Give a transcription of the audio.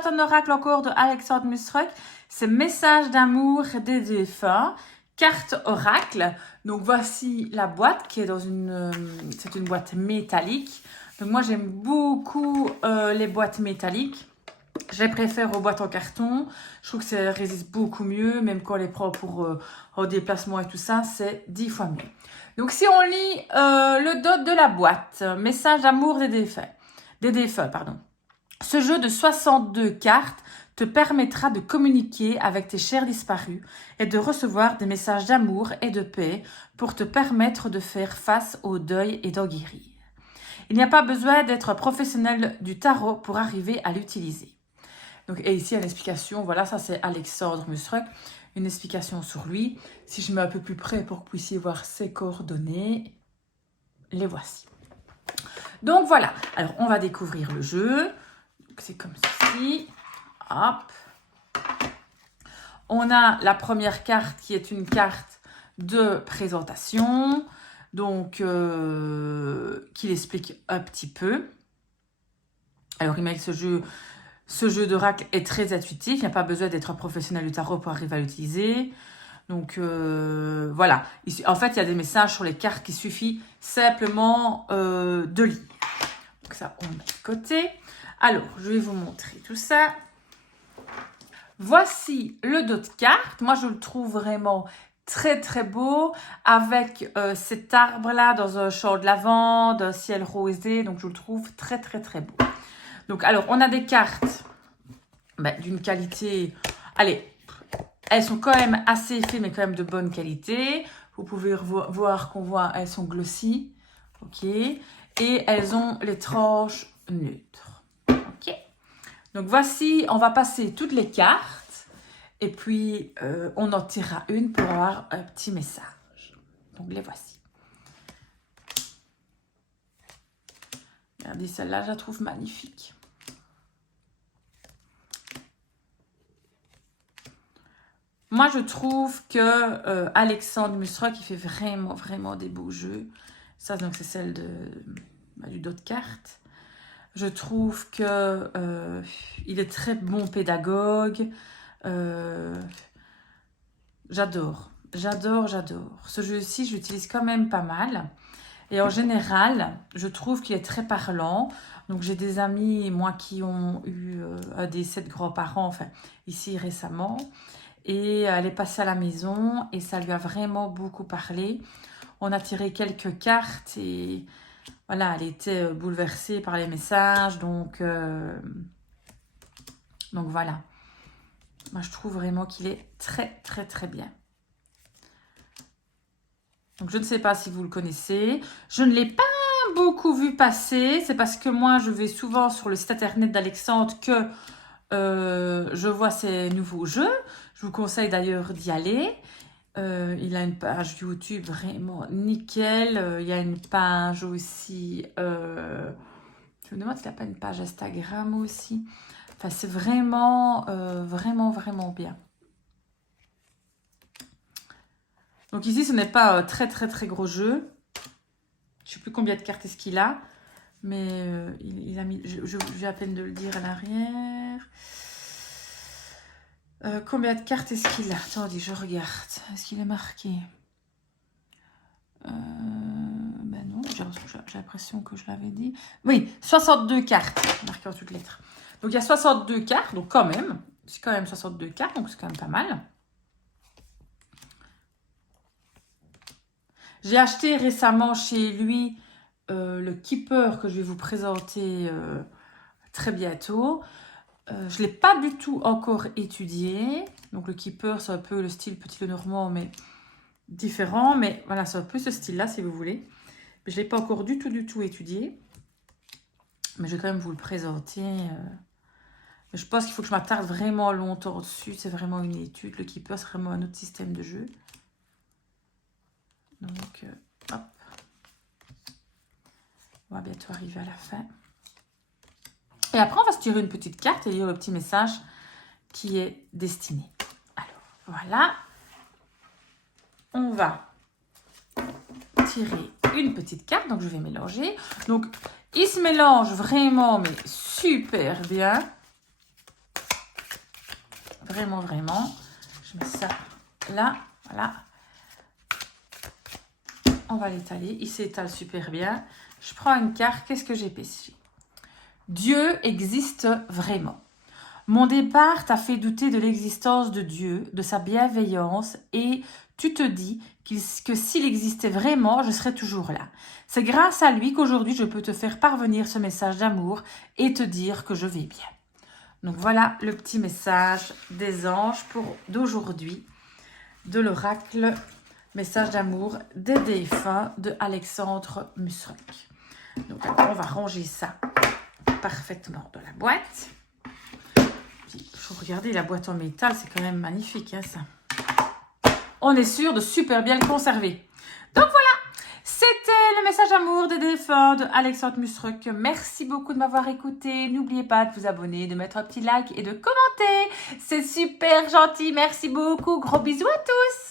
représente un oracle encore de Alexandre Musruck. C'est message d'amour des défunts. Carte oracle. Donc voici la boîte qui est dans c'est une boîte métallique. Donc moi j'aime beaucoup les boîtes métalliques. Je les préfère aux boîtes en carton. Je trouve que ça résiste beaucoup mieux, même quand on les prend pour en déplacement et tout ça, c'est 10 fois mieux. Donc si on lit le dos de la boîte, message d'amour des défunts, pardon. Ce jeu de 62 cartes te permettra de communiquer avec tes chers disparus et de recevoir des messages d'amour et de paix pour te permettre de faire face au deuil et d'en guérir. Il n'y a pas besoin d'être professionnel du tarot pour arriver à l'utiliser. Donc, et ici, une explication, voilà, ça c'est Alexandre Musruck, une explication sur lui. Si je mets un peu plus près pour que vous puissiez voir ses coordonnées, les voici. Donc voilà, alors on va découvrir le jeu. C'est comme ceci. Hop. On a la première carte qui est une carte de présentation, donc qui l'explique un petit peu. Alors il m'a dit que ce jeu d'oracle est très intuitif, il n'y a pas besoin d'être un professionnel du tarot pour arriver à l'utiliser. Donc voilà, en fait il y a des messages sur les cartes qu'il suffit simplement de lire. Donc ça on met de côté. Alors je vais vous montrer tout ça. Voici le dos de carte. Moi je le trouve vraiment très très beau avec cet arbre là dans un champ de lavande, un ciel rosé, donc je le trouve très très très beau. Donc alors on a des cartes d'une qualité, allez, elles sont quand même assez épais mais quand même de bonne qualité. Vous pouvez voir elles sont glossy, ok, et elles ont les tranches neutres, ok. Donc voici, on va passer toutes les cartes. Et puis, on en tirera une pour avoir un petit message. Donc, les voici. Regardez, celle-là, je la trouve magnifique. Moi, je trouve que Alexandre Musruck, il fait vraiment, vraiment des beaux jeux. Ça, donc, c'est celle du dos de carte. Je trouve que il est très bon pédagogue. J'adore. Ce jeu-ci, je l'utilise quand même pas mal. Et en général, je trouve qu'il est très parlant. Donc, j'ai des amis, moi, qui ont eu un décès de grands-parents, enfin, ici récemment. Et elle est passée à la maison et ça lui a vraiment beaucoup parlé. On a tiré quelques cartes et voilà, elle était bouleversée par les messages. Donc voilà. Moi, je trouve vraiment qu'il est très, très, très bien. Donc, je ne sais pas si vous le connaissez. Je ne l'ai pas beaucoup vu passer. C'est parce que moi, je vais souvent sur le site internet d'Alexandre que je vois ses nouveaux jeux. Je vous conseille d'ailleurs d'y aller. Il a une page YouTube vraiment nickel. Il y a une page aussi... je me demande s'il n'a pas une page Instagram aussi. Enfin, c'est vraiment, vraiment, vraiment bien. Donc ici, ce n'est pas un très, très, très gros jeu. Je ne sais plus combien de cartes est-ce qu'il a. Mais il a mis... Je vais à peine de le dire à l'arrière. Combien de cartes est-ce qu'il a? Attendez, je regarde. Est-ce qu'il est marqué? Ben non, j'ai l'impression que je l'avais dit. Oui, 62 cartes, marquées en toutes lettres. Donc il y a 62 cartes, donc quand même. C'est quand même 62 cartes, donc c'est quand même pas mal. J'ai acheté récemment chez lui le Keeper que je vais vous présenter très bientôt. Je ne l'ai pas du tout encore étudié. Donc le Keeper, c'est un peu le style Petit Lenormand, mais différent. Mais voilà, c'est un peu ce style-là, si vous voulez. Mais je ne l'ai pas encore du tout étudié. Mais je vais quand même vous le présenter. Mais je pense qu'il faut que je m'attarde vraiment longtemps dessus. C'est vraiment une étude. Le Keeper, c'est vraiment un autre système de jeu. Donc, hop. On va bientôt arriver à la fin. Et après, on va se tirer une petite carte et lire le petit message qui est destiné. Alors, voilà. On va tirer une petite carte. Donc, je vais mélanger. Donc, il se mélange vraiment, mais super bien. Vraiment, vraiment. Je mets ça là. Voilà. On va l'étaler. Il s'étale super bien. Je prends une carte. Qu'est-ce que j'épaissis? Dieu existe vraiment. Mon départ t'a fait douter de l'existence de Dieu, de sa bienveillance, et tu te dis que s'il existait vraiment, je serais toujours là. C'est grâce à lui qu'aujourd'hui je peux te faire parvenir ce message d'amour et te dire que je vais bien. Donc voilà le petit message des anges d'aujourd'hui, de l'oracle message d'amour des défunts de Alexandre Musruck. Donc on va ranger ça parfaitement dans la boîte. Puis, faut regarder la boîte en métal, c'est quand même magnifique, hein, ça. On est sûr de super bien le conserver. Donc voilà, c'était le message d'amour des défunts de Alexandre Musruck. Merci beaucoup de m'avoir écouté. N'oubliez pas de vous abonner, de mettre un petit like et de commenter. C'est super gentil. Merci beaucoup. Gros bisous à tous.